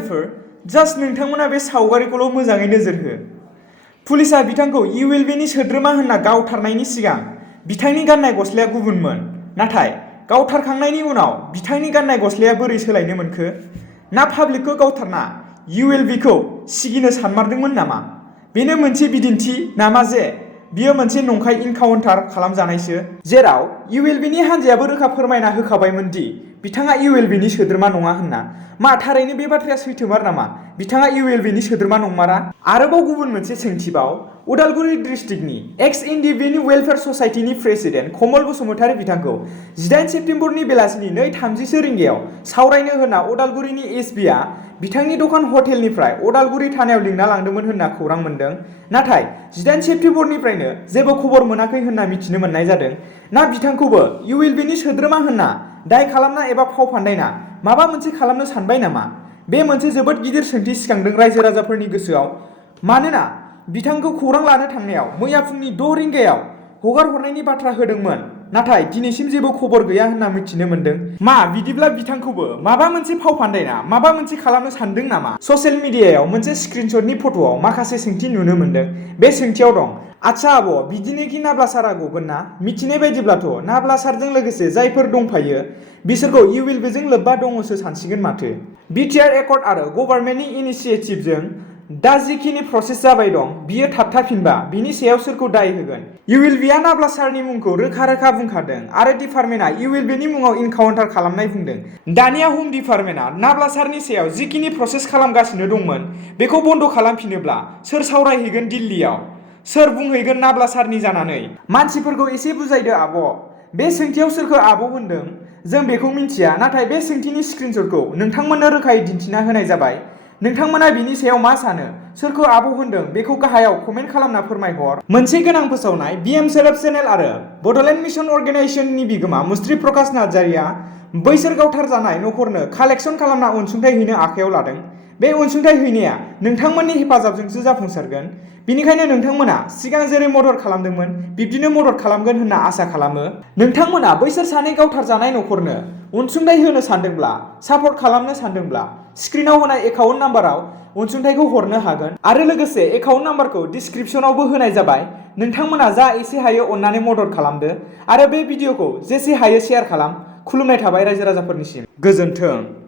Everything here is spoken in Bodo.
रायजोफोर, जास्ट नोंथांमोना बे सावगारिखौल' मोजाङै नोजोर हो। पुलिसआ बिथांखौ ULBनि सोद्रोमा होनना गावथारनायनि सिगां बिथांनि गाननाय गस्लाया गुबुनमोन, नाथाय गावथारखांनायनि उनाव बिथांनि गाननाय गस्लाया बोरै सोलायनो मोनखो? ना पाब्लिकखौ गावथारना ULBखौ सिगिनो सानमारदोंमोन नामा? बेनो मोनसे बिदिन्थि नामा जे बियो मोनसे नंखाय इनकाउन्टार खालामजानायसो, जेराव ULBनि हान्जायाबो रोखा फोरमायना होखाबायमोन दि बिथाङा ULBनि सोद्रोमा नङा होनना। मा थारैनो बे बाथ्राया सैथोमार नामा? बिथाङा ULBनि सोद्रोमा नंमारा? आरोबाव गुबुन मोनसे सोंथिबाव, उदालगुरि डिस्ट्रिक्टनि एक्स-एनडिएफबि वेलफेयार ससाइटिनि प्रेसिडेन्ट कमल बसुमतारी बिथांखौ 18 सेप्तेम्बरनि बेलासिनि 2:30 रिंगायाव सावरायनो होनना उदालगुरिनि एसपिआ बिथांनि दखान हटेलनिफ्राय उदालगुरि थानायाव लिंना लांदोंमोन होनना खौरां मोन्दों। नाथाय 18 सेप्तेम्बरनिफ्रायनो जेबो खबर मोनाखै होनना मिथिनो मोननाय जादों। ना बिथांखौबो ULBनि सोद्रोमा होनना दाय खालामना एबा फाव फान्दायना माबा मोनसे खालामनो सानबाय नामा? बे मोनसे जोबोद गिदिर सोंथि सिखांदों रायजो राजाफोरनि गोसोआव। मानोना बिथांखौ खौरां लानो थांनायाव मैया फुंनि 6 रिंगायाव हगार हरनायनि बाथ्रा होदोंमोन, नाथाय दिनैसिम जेबो खबर गैया होनना मिथिनो मोनदों। मा बिदिब्ला बिथांखौबो माबा मोनसे फाव फान्दायना माबा मोनसे खालामनो सानदों नामा? ससियेल मिडियायाव मोनसे स्क्रिनशटनि फट'आव माखासे सोंथि नुनो मोनदों। बे सोंथियाव दं, आच्छा आब' बिदिनोखि नाब्लासारा गगोन ना? मिथिनाय बायदिब्लाथ' नाब्लासारजों लोगोसे जायफोर दंफायो बिसोरखौ ULBजों लोब्बा दङसो सानसिगोन माथो। बिटिआर एकर्ड आरो गभर्नमेन्टनि इनिसिएटिभजों दा जिखिनि प्रसेस जाबाय दं बियो थाबथाफिनबा बिनि सायाव सोरखौ दाय होगोन? ULBआ नाब्लासारनि मुंखौ रोखा रोखा बुंखादों आरो डिपार्टमेन्टआ ULBनि मुङाव इनकाउन्टार खालामनाय बुंदों। दानिया हम डिपार्टमेन्टआ नाब्लासारनि सायाव जिखिनि प्रसेस खालामगासिनो दंमोन बेखौ बन्द' खालामफिनोब्ला सोर सावरायहैगोन दिल्लीयाव? सोर बुंहैगोन नाब्लासारनि जानानै? मानसिफोरखौ एसे बुजायदो आब'। बे सोंथियाव सोरखौ आब' होनदों जों बेखौ मिन्थिया, नाथाय बे सोंथिनि स्क्रिनशटखौ नोंथांमोननो रोखायै दिन्थिना होनाय जाबाय। नोंथांमोना बिनि सायाव मा सानो? सोरखौ आब' होनदों बेखौ गाहायाव कमेन्ट खालामना फोरमायहर। मोनसे गोनां फोसावनाय, BM सेलेब चेनेल आरो बड'लेण्ड मिशन अर्गेनाइजेसननि बिगोमा मुस्रि प्रकाश नार्जारिया बैसोर गावथारजानाय नखरनो कालेक्सन खालामना अनसुंथाइ हैनो आखायाव लादों। बे अनसुंथाइ हैनाया नोंथांमोननि हेफाजाबजोंसो जाफुंसारगोन। बिनिखायनो नोंथांमोना सिगां जेरै मदद खालामदोंमोन बिब्दिनो मदद खालामगोन होनना आसा खालामो। नोंथांमोना बैसोर सानै गावथारजानाय नखरनो अनसुंथाइ होनो सानदोंब्ला, सापर्ट खालामनो सानदोंब्ला स्क्रिनाव होनाय एकाउन्ट नाम्बाराव अनसुंथाइखौ हरनो हागोन आरो लोगोसे एकाउन्ट नाम्बारखौ डिस्क्रिप्शनावबो होनाय जाबाय। नोंथांमोना जा एसे हायो अननानै मदद खालामदो आरो बे भिडिअखौ जेसे हायो शेयार खालाम। खुलुमनाय थाबाय रायजो राजाफोरनिसिम। गोजोन्थों।